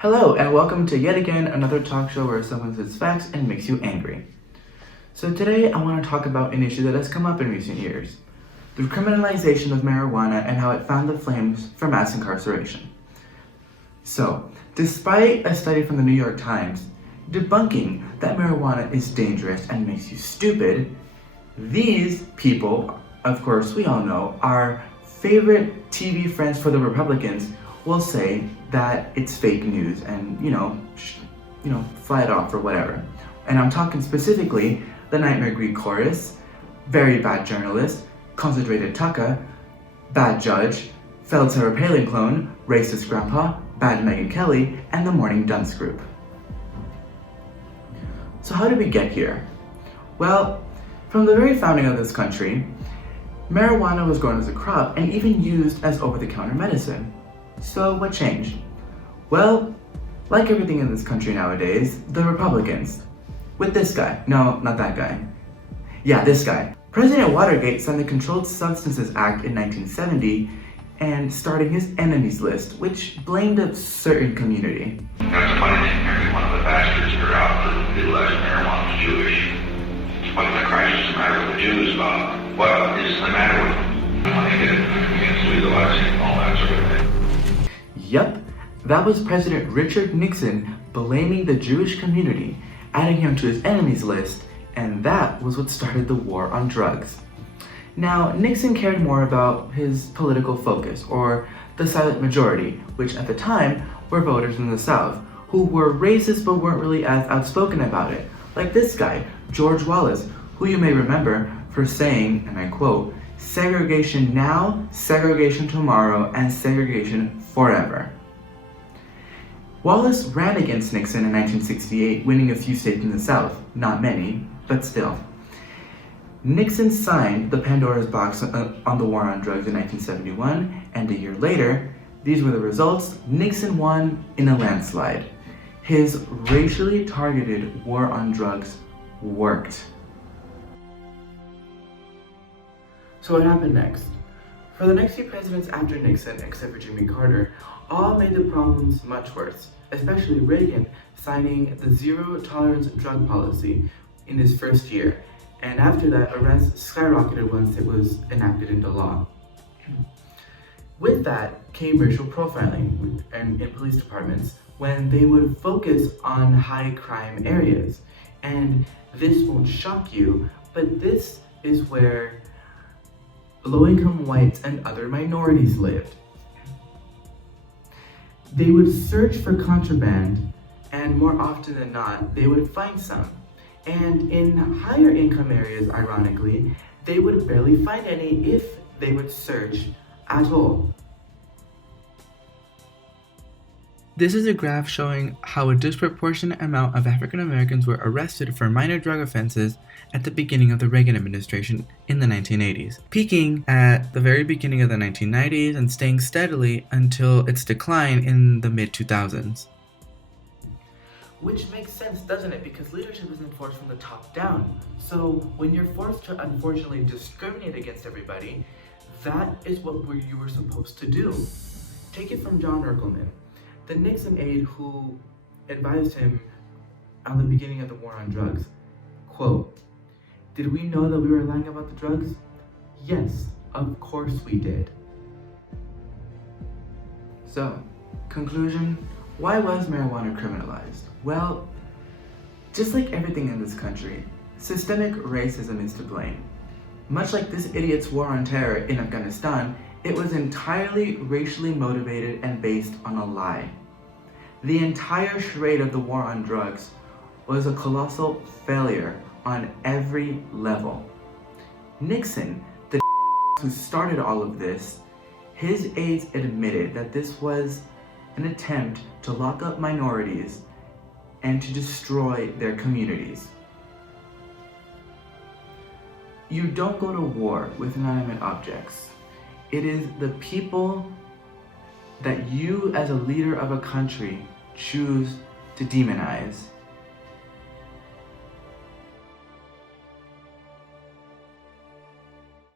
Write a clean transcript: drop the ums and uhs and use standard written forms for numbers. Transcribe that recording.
Hello, and welcome to yet again another talk show where someone says facts and makes you angry. So today I want to talk about an issue that has come up in recent years, the criminalization of marijuana and how it fanned the flames for mass incarceration. So, despite a study from the New York Times debunking that marijuana is dangerous and makes you stupid, these people, of course we all know, our favorite TV friends for the Republicans, will say that it's fake news and, fly it off or whatever. And I'm talking specifically the Nightmare Greek Chorus, Very Bad Journalist, Concentrated Tucka, Bad Judge, Failed Sarah Palin Clone, Racist Grandpa, Bad Megyn Kelly, and the Morning Dunce Group. So how did we get here? Well, from the very founding of this country, marijuana was grown as a crop and even used as over-the-counter medicine. So what changed? Well, like everything in this country nowadays, the Republicans. With this guy. No, not that guy. Yeah, this guy. President Watergate signed the Controlled Substances Act in 1970 and starting his enemies list, which blamed a certain community. That's funny, every one of the bastards that are out for legalizing marijuana is Jewish. What the Christ is the matter with the Jews, Bob? What is the matter with them? When they get against legalizing and all that sort of thing. Yup, that was President Richard Nixon blaming the Jewish community, adding him to his enemies list, and that was what started the war on drugs. Now, Nixon cared more about his political focus, or the silent majority, which at the time were voters in the South, who were racist but weren't really as outspoken about it, like this guy, George Wallace, who you may remember for saying, and I quote, "Segregation now, segregation tomorrow, and segregation forever." Wallace ran against Nixon in 1968, winning a few states in the South. Not many, but still. Nixon signed the Pandora's box on the war on drugs in 1971, and a year later, these were the results. Nixon won in a landslide. His racially targeted war on drugs worked. So what happened next? For the next few presidents after Nixon, except for Jimmy Carter, all made the problems much worse, especially Reagan signing the zero-tolerance drug policy in his first year, and after that, arrests skyrocketed once it was enacted into law. With that came racial profiling in police departments when they would focus on high-crime areas. And this won't shock you, but this is where low-income whites and other minorities lived. They would search for contraband, and more often than not, they would find some. And in higher income areas, ironically, they would barely find any if they would search at all. This is a graph showing how a disproportionate amount of African Americans were arrested for minor drug offenses at the beginning of the Reagan administration in the 1980s, peaking at the very beginning of the 1990s and staying steadily until its decline in the mid-2000s. Which makes sense, doesn't it? Because leadership is enforced from the top down. So when you're forced to unfortunately discriminate against everybody, that is what you were supposed to do. Take it from John Erkelman, the Nixon aide who advised him on the beginning of the war on drugs. Quote, "Did we know that we were lying about the drugs? Yes, of course we did." So, conclusion, why was marijuana criminalized? Well, just like everything in this country, systemic racism is to blame. Much like this idiot's war on terror in Afghanistan, it was entirely racially motivated and based on a lie. The entire charade of the war on drugs was a colossal failure on every level. Nixon, the who started all of this, his aides admitted that this was an attempt to lock up minorities and to destroy their communities. You don't go to war with inanimate objects. It is the people that you as a leader of a country choose to demonize.